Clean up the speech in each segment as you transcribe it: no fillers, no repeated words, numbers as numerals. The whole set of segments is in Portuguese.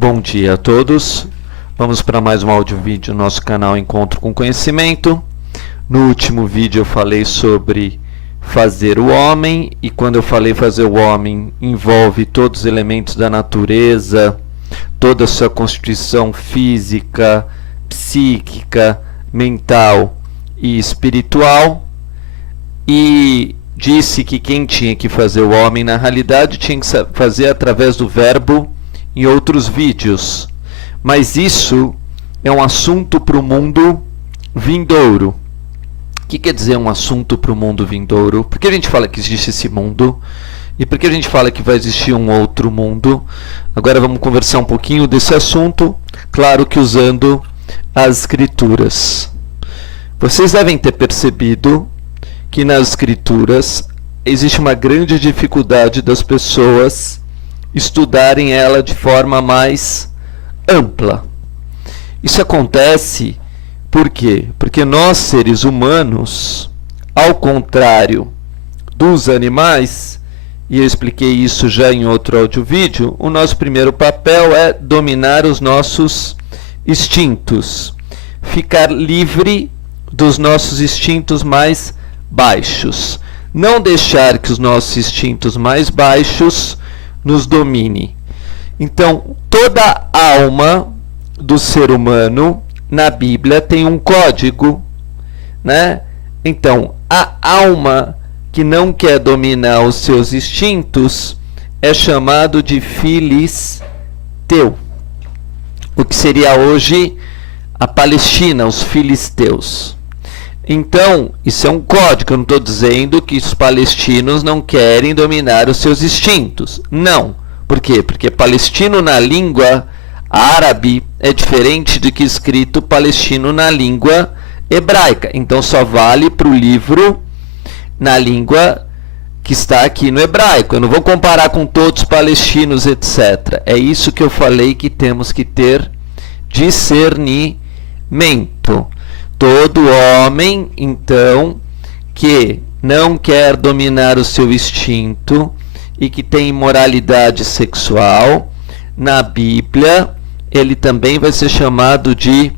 Bom dia a todos. Vamos para mais um áudio vídeo no nosso canal Encontro com Conhecimento. No último vídeo eu falei sobre fazer o homem, e quando eu falei fazer o homem, envolve todos os elementos da natureza, toda a sua constituição física, psíquica, mental e espiritual, e disse que quem tinha que fazer o homem na realidade tinha que fazer através do verbo em outros vídeos, mas isso é um assunto para o mundo vindouro. O que quer dizer um assunto para o mundo vindouro? Por que a gente fala que existe esse mundo? E por que a gente fala que vai existir um outro mundo? Agora vamos conversar um pouquinho desse assunto, claro que usando as escrituras. Vocês devem ter percebido que nas escrituras existe uma grande dificuldade das pessoas estudarem ela de forma mais ampla. Isso acontece por quê? Porque nós, seres humanos, ao contrário dos animais, e eu expliquei isso já em outro áudio vídeo, o nosso primeiro papel é dominar os nossos instintos, ficar livre dos nossos instintos mais baixos, não deixar que os nossos instintos mais baixos nos domine. Então, toda alma do ser humano na Bíblia tem um código, né? Então, a alma que não quer dominar os seus instintos é chamado de filisteu, o que seria hoje a Palestina, os filisteus. Então, isso é um código. Eu não estou dizendo que os palestinos não querem dominar os seus instintos. Não. Por quê? Porque palestino na língua árabe é diferente do que escrito palestino na língua hebraica. Então, só vale para o livro na língua que está aqui no hebraico. Eu não vou comparar com todos os palestinos, etc. É isso que eu falei, que temos que ter discernimento. Todo homem, então, que não quer dominar o seu instinto e que tem imoralidade sexual, na Bíblia, ele também vai ser chamado de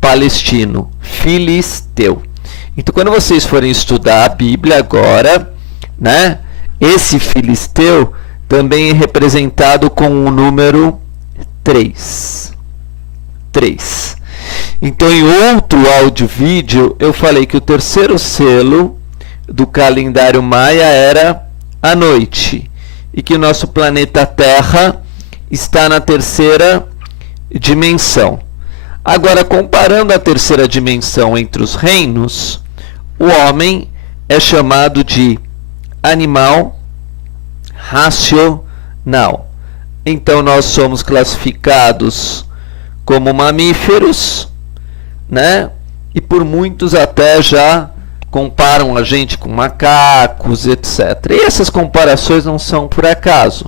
palestino, filisteu. Então, quando vocês forem estudar a Bíblia agora, né, esse filisteu também é representado com o número 3. 3. Então, em outro áudio vídeo, eu falei que o terceiro selo do calendário maia era a noite, e que o nosso planeta Terra está na terceira dimensão. Agora, comparando a terceira dimensão entre os reinos, o homem é chamado de animal racional. Então, nós somos classificados como mamíferos, né? E por muitos até já comparam a gente com macacos, etc. E essas comparações não são por acaso.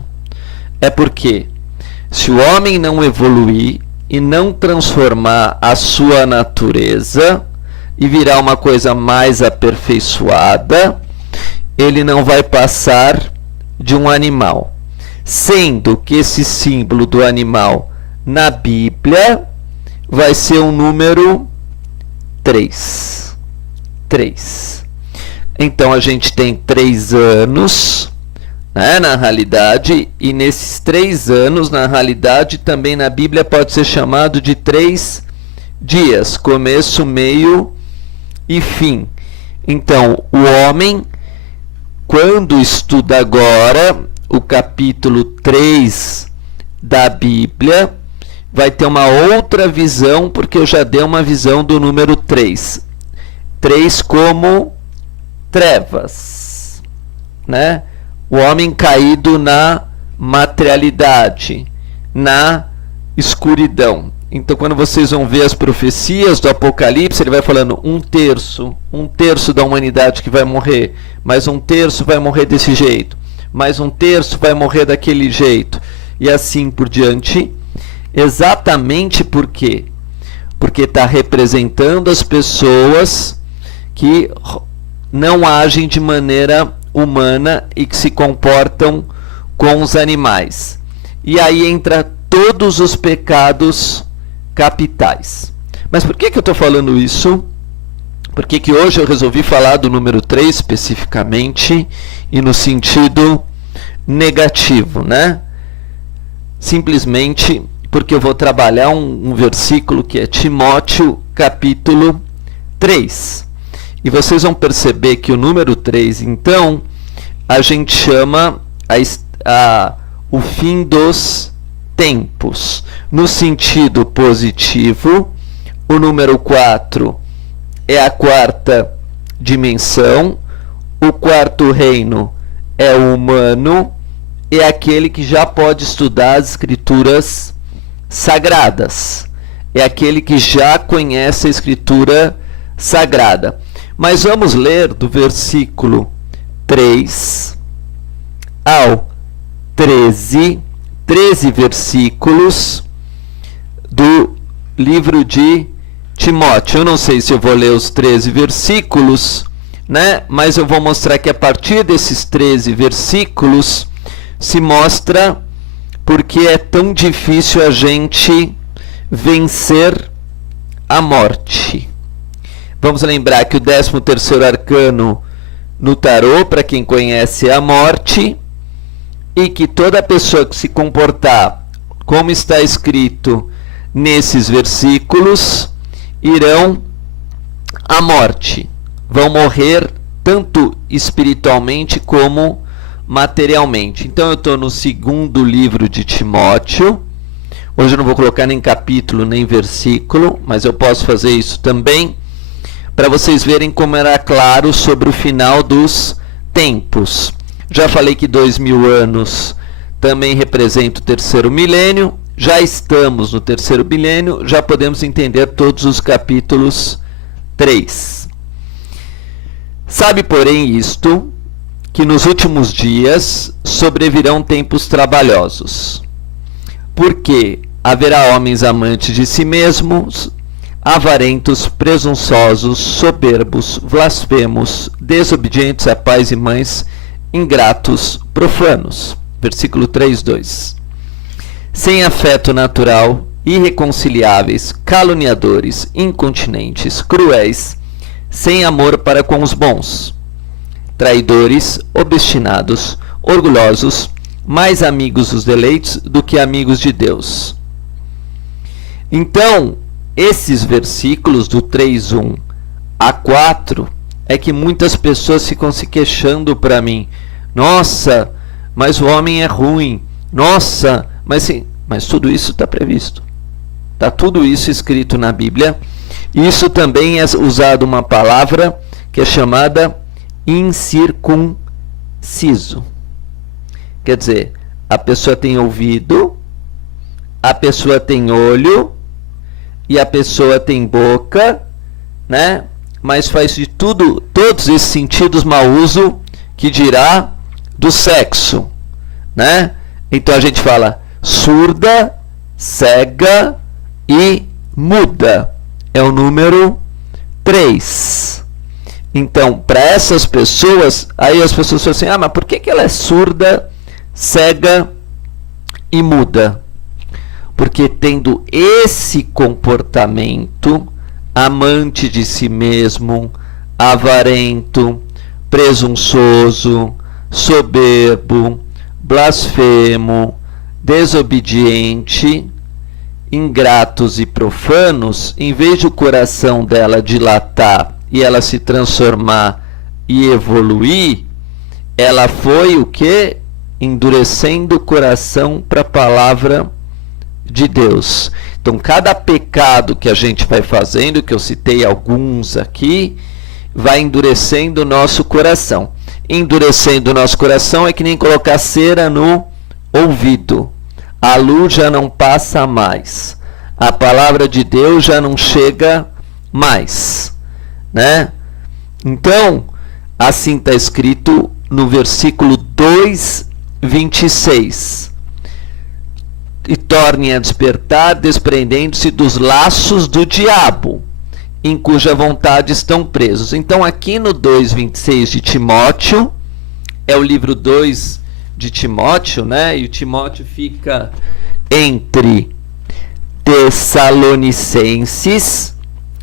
É porque se o homem não evoluir e não transformar a sua natureza e virar uma coisa mais aperfeiçoada, ele não vai passar de um animal. Sendo que esse símbolo do animal na Bíblia vai ser um número 3. 3. Então a gente tem 3 anos, né, na realidade, e nesses 3 anos, na realidade, também na Bíblia pode ser chamado de 3 dias, começo, meio e fim. Então, o homem, quando estuda agora o capítulo 3 da Bíblia, vai ter uma outra visão, porque eu já dei uma visão do número 3. 3 como trevas, né? O homem caído na materialidade, na escuridão. Então, quando vocês vão ver as profecias do Apocalipse, ele vai falando um terço da humanidade que vai morrer, mais um terço vai morrer desse jeito, mais um terço vai morrer daquele jeito, e assim por diante. Exatamente por quê? Porque está representando as pessoas que não agem de maneira humana e que se comportam com os animais. E aí entra todos os pecados capitais. Mas por que eu estou falando isso? Por que hoje eu resolvi falar do número 3 especificamente e no sentido negativo, né? Simplesmente porque eu vou trabalhar um versículo que é Timóteo capítulo 3. E vocês vão perceber que o número 3, então, a gente chama o fim dos tempos. No sentido positivo, o número 4 é a quarta dimensão, o quarto reino é o humano, é aquele que já pode estudar as escrituras sagradas, é aquele que já conhece a escritura sagrada. Mas vamos ler do versículo 3 ao 13 versículos do livro de Timóteo. Eu não sei se eu vou ler os 13 versículos, né? Mas eu vou mostrar que a partir desses 13 versículos se mostra porque é tão difícil a gente vencer a morte. Vamos lembrar que o 13º arcano no tarô, para quem conhece, é a morte, e que toda pessoa que se comportar como está escrito nesses versículos irão à morte, vão morrer tanto espiritualmente como materialmente. Então eu estou no segundo livro de Timóteo. Hoje eu não vou colocar nem capítulo nem versículo, mas eu posso fazer isso também para vocês verem como era claro sobre o final dos tempos. Já falei que 2000 anos também representa o terceiro milênio. Já estamos no terceiro milênio, já podemos entender todos os capítulos 3. Sabe, porém, isto, que nos últimos dias sobrevirão tempos trabalhosos, porque haverá homens amantes de si mesmos, avarentos, presunçosos, soberbos, blasfemos, desobedientes a pais e mães, ingratos, profanos. Versículo 3:2. Sem afeto natural, irreconciliáveis, caluniadores, incontinentes, cruéis, sem amor para com os bons, traidores, obstinados, orgulhosos, mais amigos dos deleites do que amigos de Deus. Então, esses versículos do 3:1 a 4 é que muitas pessoas ficam se queixando para mim. Nossa, mas o homem é ruim. Nossa, mas tudo isso está previsto. Está tudo isso escrito na Bíblia. Isso também é usado uma palavra que é chamada incircunciso. Quer dizer, a pessoa tem ouvido, a pessoa tem olho e a pessoa tem boca, né? Mas faz de tudo, todos esses sentidos mau uso, que dirá do sexo, né? Então a gente fala surda, cega e muda. É o número 3. Então, para essas pessoas, aí as pessoas falam assim, mas por que ela é surda, cega e muda? Porque tendo esse comportamento, amante de si mesmo, avarento, presunçoso, soberbo, blasfemo, desobediente, ingratos e profanos, em vez de o coração dela dilatar e ela se transformar e evoluir, ela foi o quê? Endurecendo o coração para a palavra de Deus. Então, cada pecado que a gente vai fazendo, que eu citei alguns aqui, vai endurecendo o nosso coração. Endurecendo o nosso coração é que nem colocar cera no ouvido. A luz já não passa mais. A palavra de Deus já não chega mais, né? Então, assim está escrito no versículo 2:26. E tornem a despertar, desprendendo-se dos laços do diabo, em cuja vontade estão presos. Então, aqui no 2:26 de Timóteo, é o livro 2 de Timóteo, né? E o Timóteo fica entre Tessalonicenses,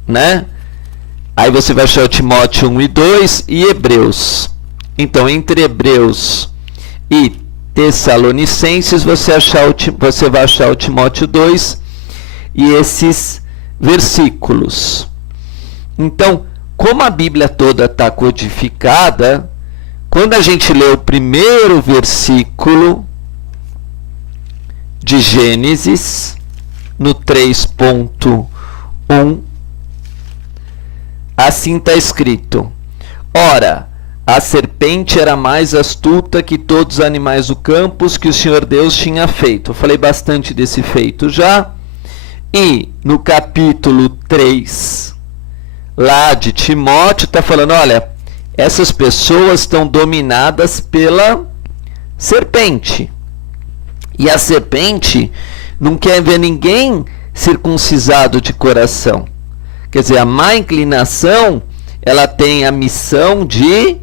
né? Aí você vai achar o Timóteo 1 e 2 e Hebreus. Então, entre Hebreus e Tessalonicenses, você vai achar o Timóteo 2 e esses versículos. Então, como a Bíblia toda está codificada, quando a gente lê o primeiro versículo de Gênesis, no 3.1, assim está escrito: ora, a serpente era mais astuta que todos os animais do campo que o Senhor Deus tinha feito. Eu falei bastante desse feito já. E no capítulo 3, lá de Timóteo, está falando, olha, essas pessoas estão dominadas pela serpente. E a serpente não quer ver ninguém circuncisado de coração. Quer dizer, a má inclinação, ela tem a missão de,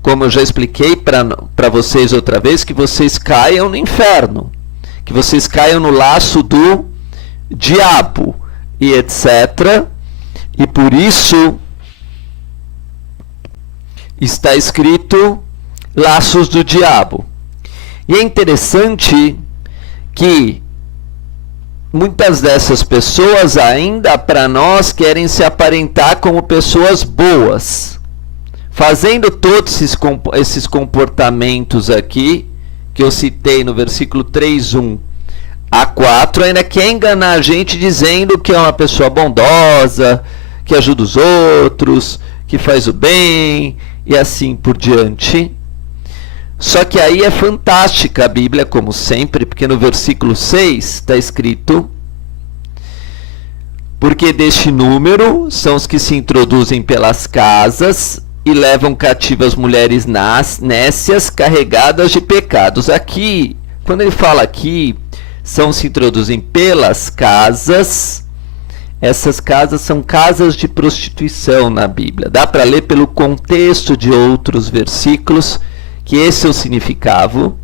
como eu já expliquei para vocês outra vez, que vocês caiam no inferno, que vocês caiam no laço do diabo e etc. E por isso está escrito laços do diabo. E é interessante que muitas dessas pessoas ainda para nós querem se aparentar como pessoas boas, fazendo todos esses comportamentos aqui que eu citei no versículo 3:1 a 4, ainda quer enganar a gente dizendo que é uma pessoa bondosa, que ajuda os outros, que faz o bem e assim por diante. Só que aí é fantástica a Bíblia, como sempre, porque no versículo 6 está escrito: porque deste número são os que se introduzem pelas casas e levam cativas mulheres nécias carregadas de pecados. Aqui, quando ele fala aqui, se introduzem pelas casas, essas casas são casas de prostituição na Bíblia. Dá para ler pelo contexto de outros versículos que esse é o significado.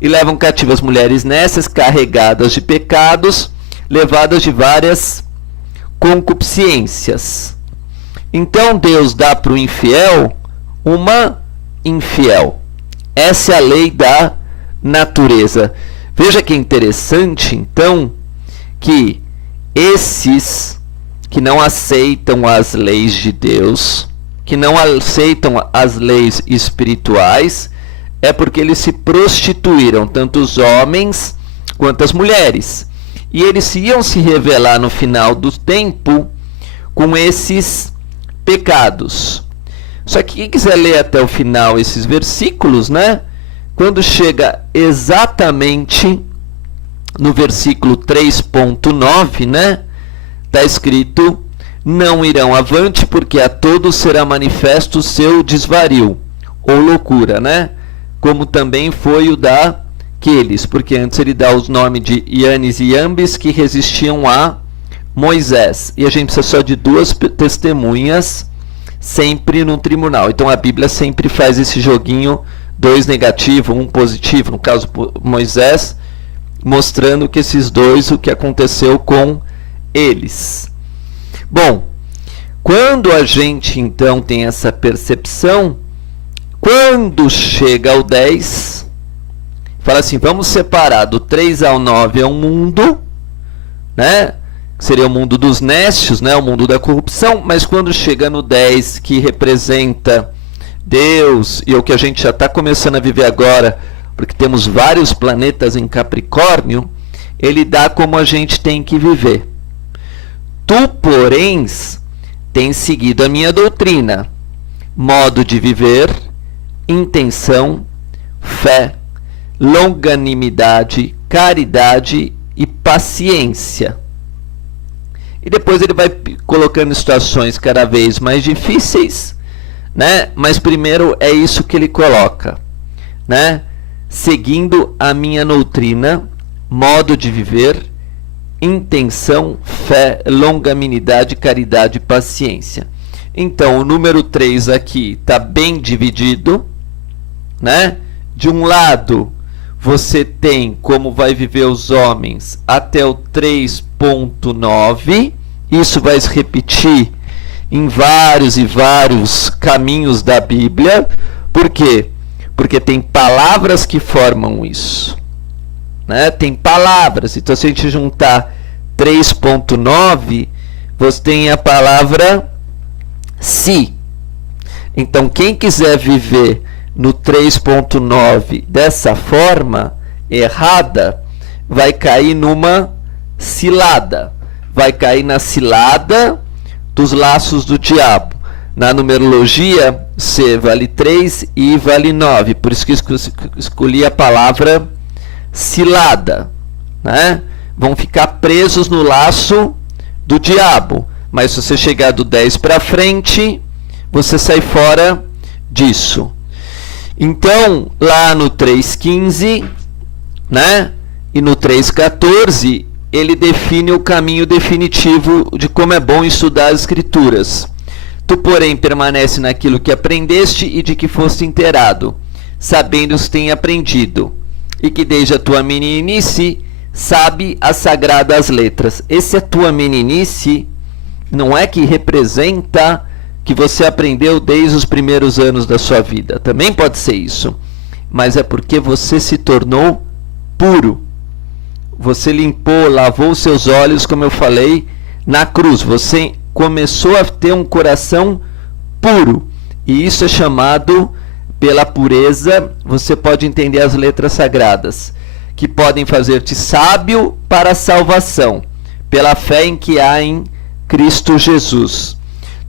E levam cativas mulheres nécias carregadas de pecados, levadas de várias concupiscências. Então Deus dá para o infiel uma infiel. Essa é a lei da natureza. Veja que interessante, então, que esses que não aceitam as leis de Deus, que não aceitam as leis espirituais, é porque eles se prostituíram, tanto os homens quanto as mulheres. E eles iam se revelar no final do tempo com esses pecados. Só que quem quiser ler até o final esses versículos, né? Quando chega exatamente no versículo 3.9, né? Está escrito: não irão avante, porque a todos será manifesto o seu desvario, ou loucura, né? Como também foi o daqueles, porque antes ele dá os nomes de Ianes e Iambes que resistiam a Moisés. E a gente precisa só de duas testemunhas sempre no tribunal. Então a Bíblia sempre faz esse joguinho, dois negativo, um positivo, no caso Moisés, mostrando que esses dois, o que aconteceu com eles. Bom, quando a gente então tem essa percepção, quando chega ao 10, fala assim, vamos separar do 3 ao 9 é um mundo, né? Seria o mundo dos nécios, né? O mundo da corrupção, mas quando chega no 10, que representa Deus, e o que a gente já está começando a viver agora, porque temos vários planetas em Capricórnio, ele dá como a gente tem que viver. Tu, porém, tens seguido a minha doutrina, modo de viver, intenção, fé, longanimidade, caridade e paciência. E depois ele vai colocando situações cada vez mais difíceis, né? Mas primeiro é isso que ele coloca, né? Seguindo a minha doutrina, modo de viver, intenção, fé, longanimidade, caridade e paciência. Então o número 3 aqui está bem dividido, né? De um lado, você tem como vai viver os homens até o 3.9. Isso vai se repetir em vários e vários caminhos da Bíblia. Por quê? Porque tem palavras que formam isso, né? Tem palavras. Então, se a gente juntar 3.9, você tem a palavra se. Então, quem quiser viver no 3.9 dessa forma errada, vai cair numa cilada. Vai cair na cilada dos laços do diabo. Na numerologia, C vale 3 e I vale 9. Por isso que escolhi a palavra cilada, né? Vão ficar presos no laço do diabo. Mas se você chegar do 10 para frente, você sai fora disso. Então, lá no 3.15, né? E no 3.14, ele define o caminho definitivo de como é bom estudar as Escrituras. Tu, porém, permanece naquilo que aprendeste e de que foste inteirado, sabendo que tem aprendido, e que desde a tua meninice sabe as sagradas letras. Esse a tua meninice não é que representa que você aprendeu desde os primeiros anos da sua vida. Também pode ser isso. Mas é porque você se tornou puro. Você limpou, lavou seus olhos, como eu falei, na cruz. Você começou a ter um coração puro. E isso é chamado pela pureza. Você pode entender as letras sagradas, que podem fazer-te sábio para a salvação, pela fé em que há em Cristo Jesus.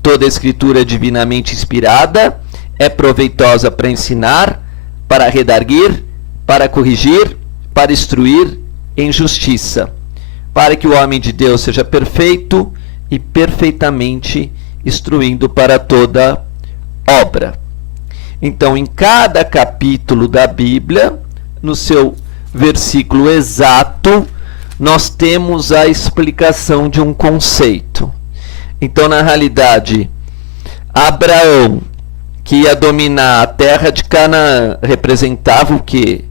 Toda a Escritura divinamente inspirada é proveitosa para ensinar, para redarguir, para corrigir, para instruir em justiça, para que o homem de Deus seja perfeito e perfeitamente instruindo para toda obra. Então, em cada capítulo da Bíblia, no seu versículo exato, nós temos a explicação de um conceito. Então, na realidade, Abraão, que ia dominar a terra de Canaã, representava o quê?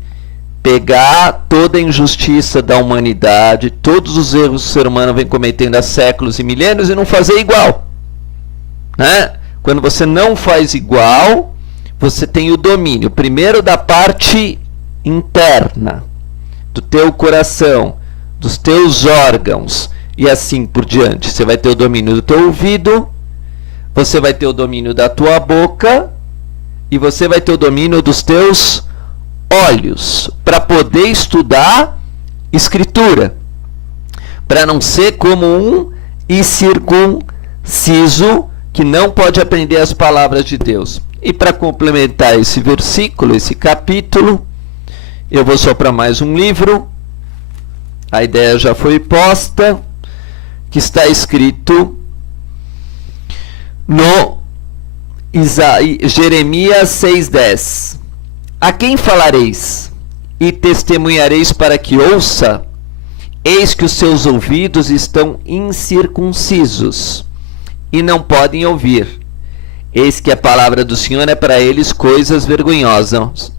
Pegar toda a injustiça da humanidade, todos os erros que o ser humano vem cometendo há séculos e milênios, e não fazer igual, né? Quando você não faz igual, você tem o domínio, primeiro da parte interna, do teu coração, dos teus órgãos, e assim por diante. Você vai ter o domínio do teu ouvido, você vai ter o domínio da tua boca, e você vai ter o domínio dos teus olhos, para poder estudar Escritura, para não ser como um incircunciso que não pode aprender as palavras de Deus. E para complementar esse versículo, esse capítulo, eu vou só para mais um livro. A ideia já foi posta, que está escrito no Jeremias 6,10. A quem falareis e testemunhareis para que ouça? Eis que os seus ouvidos estão incircuncisos e não podem ouvir. Eis que a palavra do Senhor é para eles coisas vergonhosas.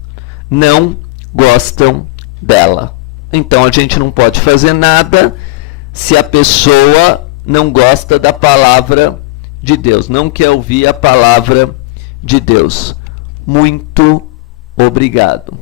Não gostam dela. Então a gente não pode fazer nada se a pessoa não gosta da palavra de Deus, não quer ouvir a palavra de Deus. Muito obrigado.